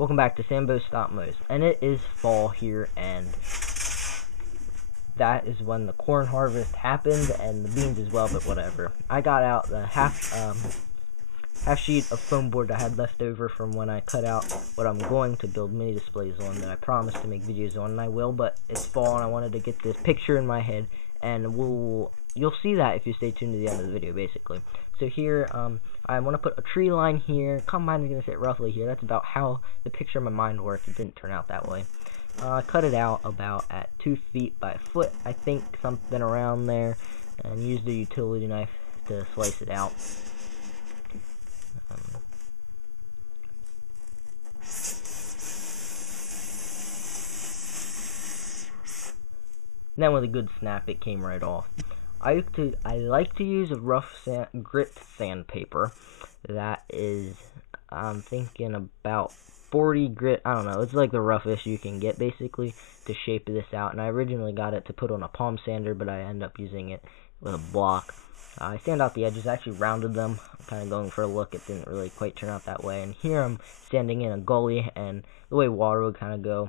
Welcome back to Sambo Stop Mo's, and it is fall here, and that is when the corn harvest happened, and the beans as well, but whatever. I got out the half sheet of foam board I had left over from when I cut out what I'm going to build mini displays on that I promised to make videos on, and I will, but it's fall, and I wanted to get this picture in my head, and you'll see that if you stay tuned to the end of the video, basically. So here, I want to put a tree line here. Combine is going to sit roughly here. That's about how the picture in my mind worked. It didn't turn out that way. I cut it out about at 2 feet by a foot, I think, something around there, and used a utility knife to slice it out. And then with a good snap, it came right off. I like to use a rough grit sandpaper that is, I'm thinking about 40 grit, I don't know, it's like the roughest you can get basically to shape this out, and I originally got it to put on a palm sander, but I ended up using it with a block. I sanded out the edges, actually rounded them, kind of going for a look. It didn't really quite turn out that way, and here I'm standing in a gully, and the way water would kind of go,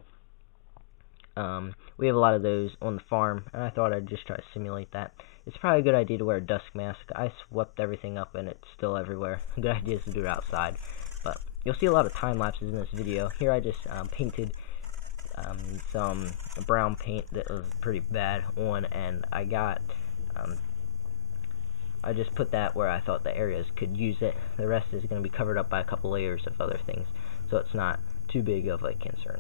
we have a lot of those on the farm, and I thought I'd just try to simulate that. It's probably a good idea to wear a dust mask. I swept everything up and it's still everywhere. A good idea is to do it outside. But you'll see a lot of time lapses in this video. Here I just painted some brown paint that was pretty bad on, and I just put that where I thought the areas could use it. The rest is going to be covered up by a couple layers of other things, so it's not too big of a concern.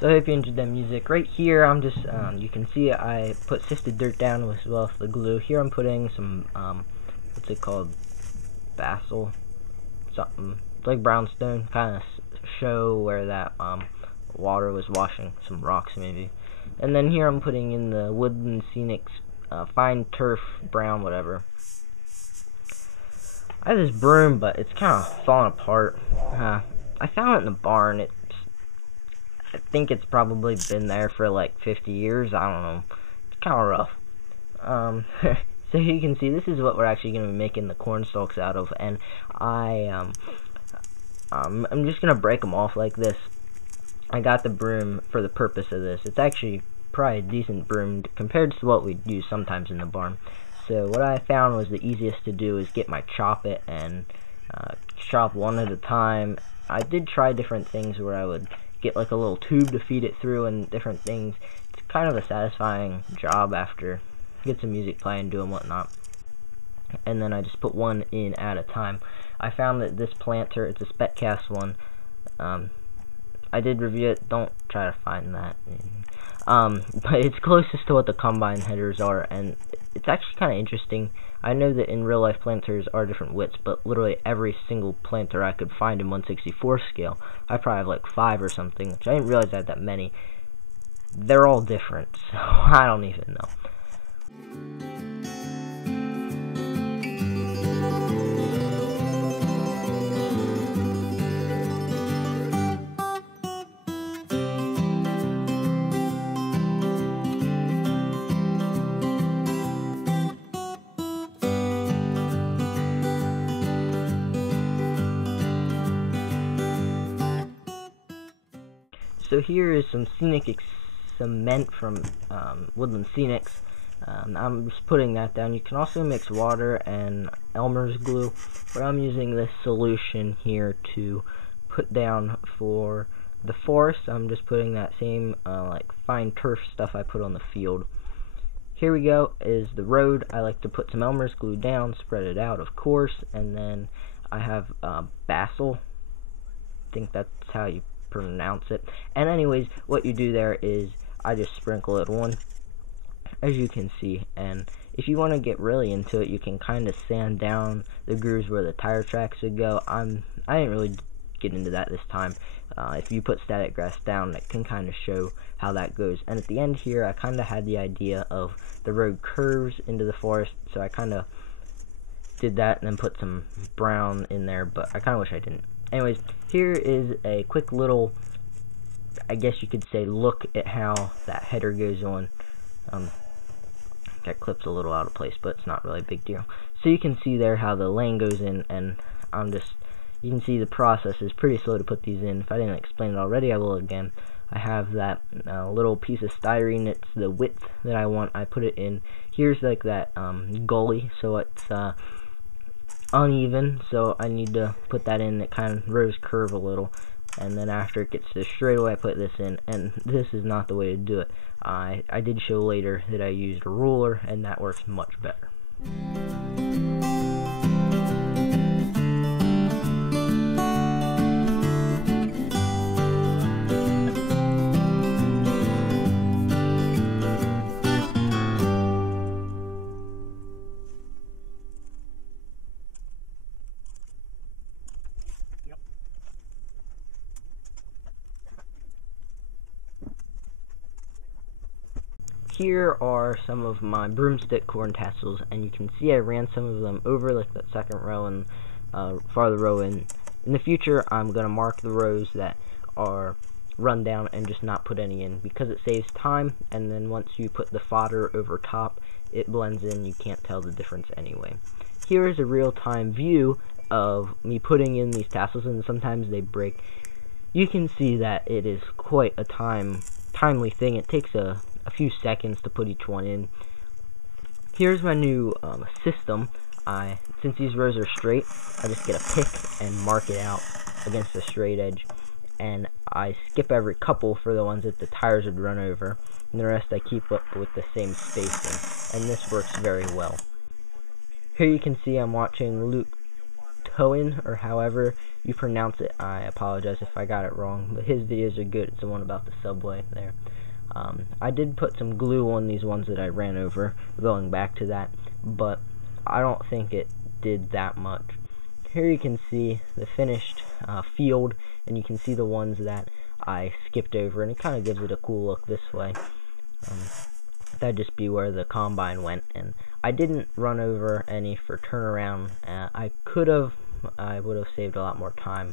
So I hope you enjoyed that music. Right here, I'm just, you can see I put sifted dirt down as well as the glue. Here I'm putting some, what's it called, basalt, something, like brownstone, kind of show where that, water was washing, some rocks maybe. And then here I'm putting in the Woodland Scenic, fine turf, brown, whatever. I have this broom, but it's kind of falling apart. I found it in the barn. I think it's probably been there for like 50 years. I don't know. It's kind of rough. So you can see this is what we're actually going to be making the corn stalks out of, and I'm just going to break them off like this. I got the broom for the purpose of this. It's actually probably a decent broom compared to what we use sometimes in the barn. So what I found was the easiest to do is get my chop it and chop one at a time. I did try different things where I would get like a little tube to feed it through and different things. It's kind of a satisfying job after get some music playing, doing whatnot. And then I just put one in at a time. I found that this planter, it's a spec cast one. I did review it. Don't try to find that. But it's closest to what the combine headers are, and it's actually kind of interesting. I know that in real life planters are different widths, but literally every single planter I could find in 1/64 scale, I probably have like 5 or something, which I didn't realize I had that many. They're all different, so I don't even know. So here is some Scenic Cement from Woodland Scenics. I'm just putting that down. You can also mix water and Elmer's glue, but I'm using this solution here to put down for the forest. I'm just putting that same like fine turf stuff I put on the field. Here we go is the road. I like to put some Elmer's glue down, spread it out of course, and then I have basil. I think that's how you pronounce it. And anyways, what you do there is I just sprinkle it on, as you can see, and if you want to get really into it, you can kind of sand down the grooves where the tire tracks would go. I didn't really get into that this time. If you put static grass down, it can kind of show how that goes. And at the end here, I kind of had the idea of the road curves into the forest, so I kind of did that and then put some brown in there, but I kind of wish I didn't. Anyways, here is a quick little, I guess you could say, look at how that header goes on. That clip's a little out of place, but it's not really a big deal. So you can see there how the lane goes in, and you can see the process is pretty slow to put these in. If I didn't explain it already, I will again. I have that little piece of styrene. It's the width that I want. I put it in. Here's like that gully, so it's uneven, so I need to put that in. It kind of rose curve a little, and then after it gets to the straightaway, I put this in, and this is not the way to do it. I did show later that I used a ruler, and that works much better. Here are some of my broomstick corn tassels, and you can see I ran some of them over like that second row and farther row. In the future, I'm going to mark the rows that are run down and just not put any in, because it saves time, and then once you put the fodder over top, it blends in. You can't tell the difference anyway. Here is a real-time view of me putting in these tassels, and sometimes they break. You can see that it is quite a timely thing. It takes a few seconds to put each one in. Here's my new system. Since these rows are straight, I just get a pick and mark it out against the straight edge, and I skip every couple for the ones that the tires would run over, and the rest I keep up with the same spacing, and this works very well. Here you can see I'm watching Luke Toin, or however you pronounce it. I apologize if I got it wrong, but his videos are good. It's the one about the subway there. I did put some glue on these ones that I ran over, going back to that, but I don't think it did that much. Here you can see the finished field, and you can see the ones that I skipped over, and it kind of gives it a cool look this way. That'd just be where the combine went, and I didn't run over any for turnaround. I would have saved a lot more time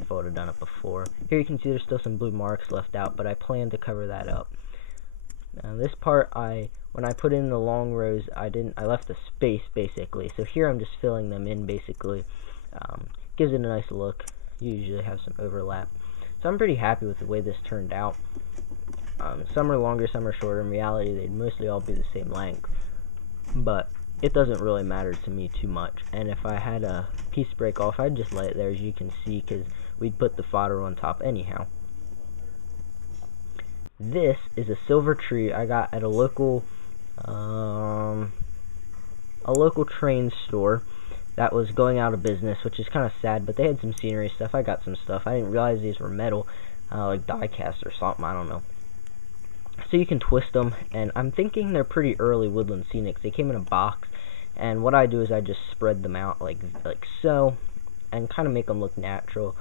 if I would have done it before. Here you can see there's still some blue marks left out, but I plan to cover that up. This part, when I put in the long rows, I left a space basically. So here I'm just filling them in basically. Gives it a nice look. You usually have some overlap. So I'm pretty happy with the way this turned out. Some are longer, some are shorter. In reality, they'd mostly all be the same length, but it doesn't really matter to me too much. And if I had a piece break off, I'd just lay it there, as you can see, because we'd put the fodder on top anyhow. This is a silver tree I got at a local train store that was going out of business, which is kind of sad, but they had some scenery stuff. I got some stuff. I didn't realize these were metal, like die cast or something, I don't know. So you can twist them, and I'm thinking they're pretty early Woodland Scenics. They came in a box, and what I do is I just spread them out like so, and kind of make them look natural.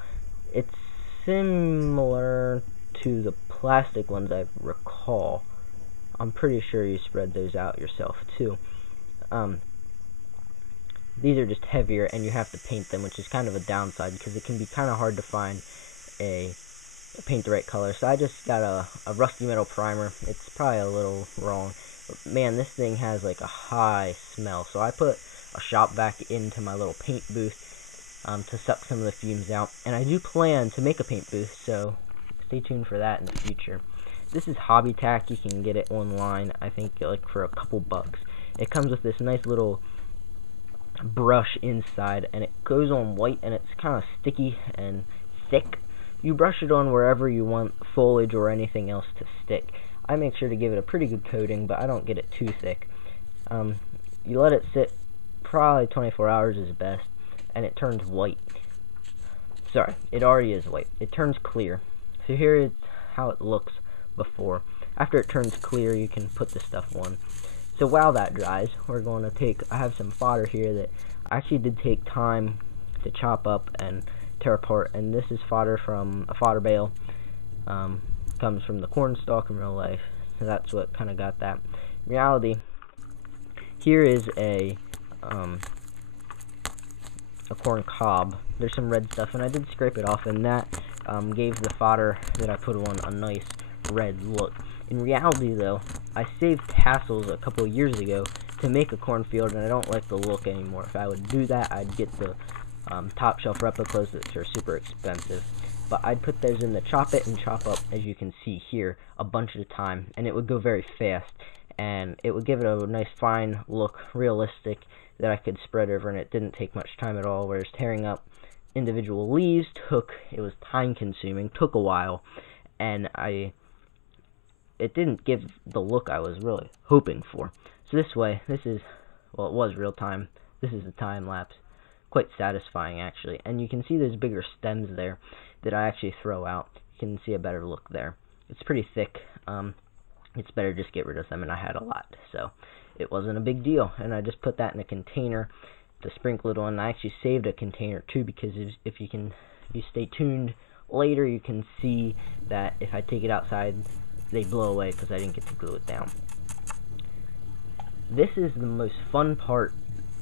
It's similar to the plastic ones I recall. I'm pretty sure you spread those out yourself too. These are just heavier, and you have to paint them, which is kind of a downside because it can be kind of hard to find a paint the right color. So I just got a rusty metal primer. It's probably a little wrong, but man, this thing has like a high smell. So I put a shop vac into my little paint booth to suck some of the fumes out, and I do plan to make a paint booth, so stay tuned for that in the future. This is hobby tack. You can get it online, I think, like for a couple bucks. It comes with this nice little brush inside, and it goes on white, and it's kind of sticky and thick. You brush it on wherever you want foliage or anything else to stick. I make sure to give it a pretty good coating, but I don't get it too thick. You let it sit probably 24 hours is best, and it turns white. Sorry, it already is white. It turns clear. So here is how it looks before. After it turns clear, you can put the stuff on. So while that dries, we're going to take, I have some fodder here that I actually did take time to chop up and tear apart, and this is fodder from a fodder bale. Comes from the corn stalk in real life, so that's what kind of got that. In reality, here is a corn cob. There's some red stuff, and I did scrape it off, and that gave the fodder that I put on a nice red look. In reality, though, I saved Tassels a couple of years ago to make a cornfield, and I don't like the look anymore. If I would do that, I'd get the top shelf replicas, which are super expensive. But I'd put those in the chop it and chop up, as you can see here, a bunch at a time, and it would go very fast, and it would give it a nice fine look, realistic, that I could spread over, and it didn't take much time at all, whereas tearing up individual leaves it was time consuming, took a while, and it didn't give the look I was really hoping for. So this way, well, it was real time. This is a time lapse. Quite satisfying, actually. And you can see those bigger stems there that I actually throw out. You can see a better look there. It's pretty thick. It's better just get rid of them, and I had a lot. So it wasn't a big deal. And I just put that in a container to sprinkle it on. I actually saved a container too, because if you stay tuned later, you can see that if I take it outside, they blow away because I didn't get to glue it down. This is the most fun part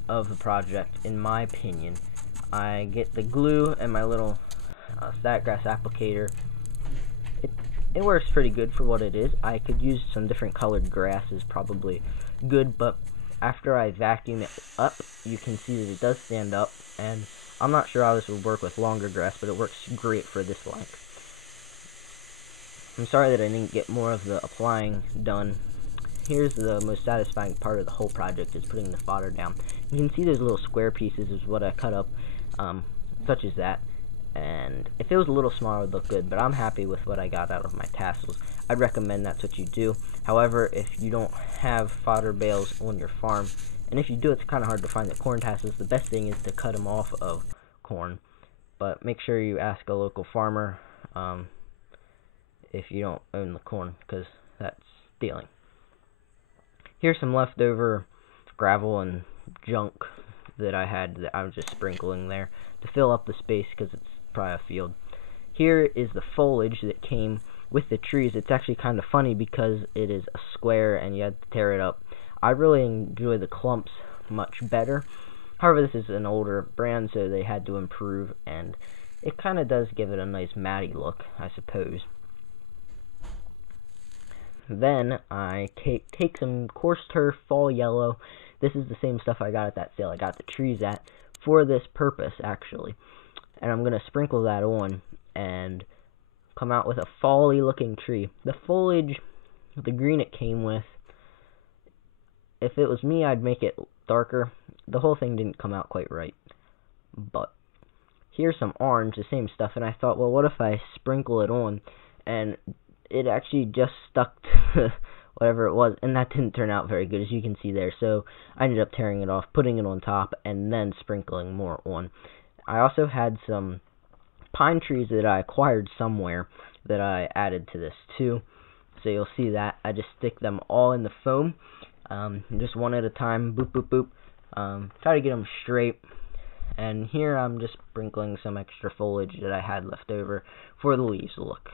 of the project, in my opinion. I get the glue and my little static grass applicator. It works pretty good for what it is. I could use some different colored grass, is probably good, but after I vacuum it up, you can see that it does stand up, and I'm not sure how this would work with longer grass, but it works great for this length. I'm sorry that I didn't get more of the applying done. Here's the most satisfying part of the whole project, is putting the fodder down. You can see those little square pieces is what I cut up, such as that. And if it was a little smaller, it would look good, but I'm happy with what I got out of my tassels. I'd recommend that's what you do. However, if you don't have fodder bales on your farm, and if you do, it's kind of hard to find the corn tassels, the best thing is to cut them off of corn. But make sure you ask a local farmer if you don't own the corn, because that's stealing. Here's some leftover gravel and junk that I had that I was just sprinkling there to fill up the space, because it's probably a field. Here is the foliage that came with the trees. It's actually kind of funny because it is a square and you had to tear it up. I really enjoy the clumps much better. However, this is an older brand, so they had to improve, and it kind of does give it a nice matty look, I suppose. Then I take some coarse turf, fall yellow. This is the same stuff I got at that sale I got the trees at for this purpose, actually. And I'm going to sprinkle that on and come out with a fall-y looking tree. The foliage, the green it came with, if it was me, I'd make it darker. The whole thing didn't come out quite right. But here's some orange, the same stuff, and I thought, well, what if I sprinkle it on? And it actually just stuck to whatever it was, and that didn't turn out very good, as you can see there. So I ended up tearing it off, putting it on top, and then sprinkling more on. I also had some pine trees that I acquired somewhere that I added to this too. So you'll see that. I just stick them all in the foam, just one at a time, boop, boop, boop. Try to get them straight. And here I'm just sprinkling some extra foliage that I had left over for the leaves look.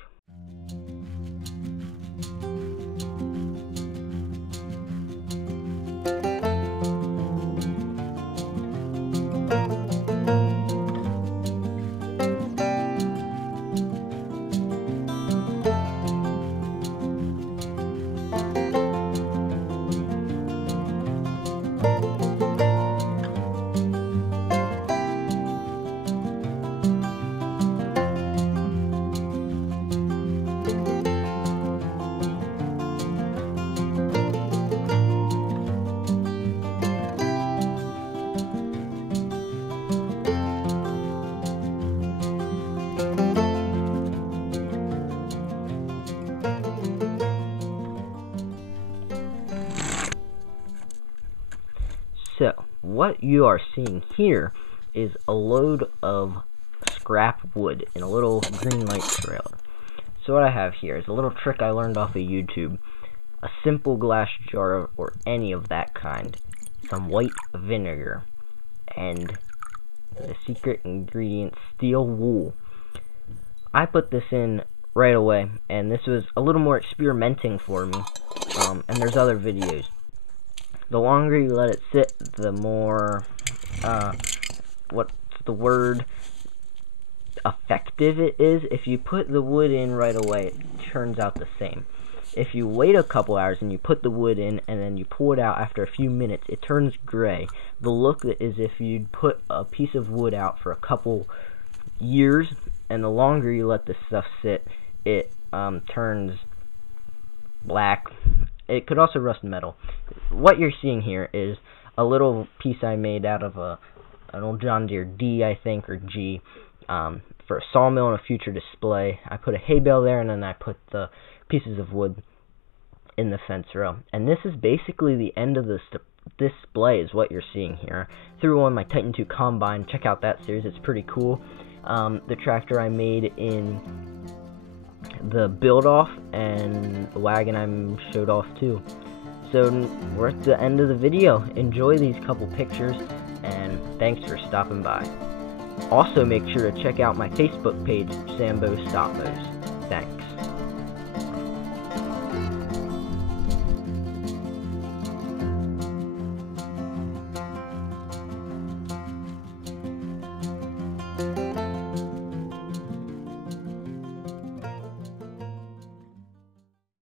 So, what you are seeing here is a load of scrap wood in a little green light trailer. So what I have here is a little trick I learned off of YouTube. A simple glass jar or any of that kind, some white vinegar, and the secret ingredient, steel wool. I put this in right away, and this was a little more experimenting for me, and there's other videos. The longer you let it sit, the more, what's the word, effective it is. If you put the wood in right away, it turns out the same. If you wait a couple hours and you put the wood in and then you pull it out after a few minutes, it turns gray. The look is if you'd put a piece of wood out for a couple years, and the longer you let this stuff sit, it turns black. It could also rust metal. What you're seeing here is a little piece I made out of an old John Deere D, I think, or G, for a sawmill and a future display. I put a hay bale there, and then I put the pieces of wood in the fence row. And this is basically the end of this display, is what you're seeing here. Threw on my Titan 2 Combine. Check out that series, it's pretty cool. The tractor I made in the build-off, and the wagon I showed off too. So we're at the end of the video. Enjoy these couple pictures, and thanks for stopping by. Also, make sure to check out my Facebook page, Sambo Stop Mo's. Thanks.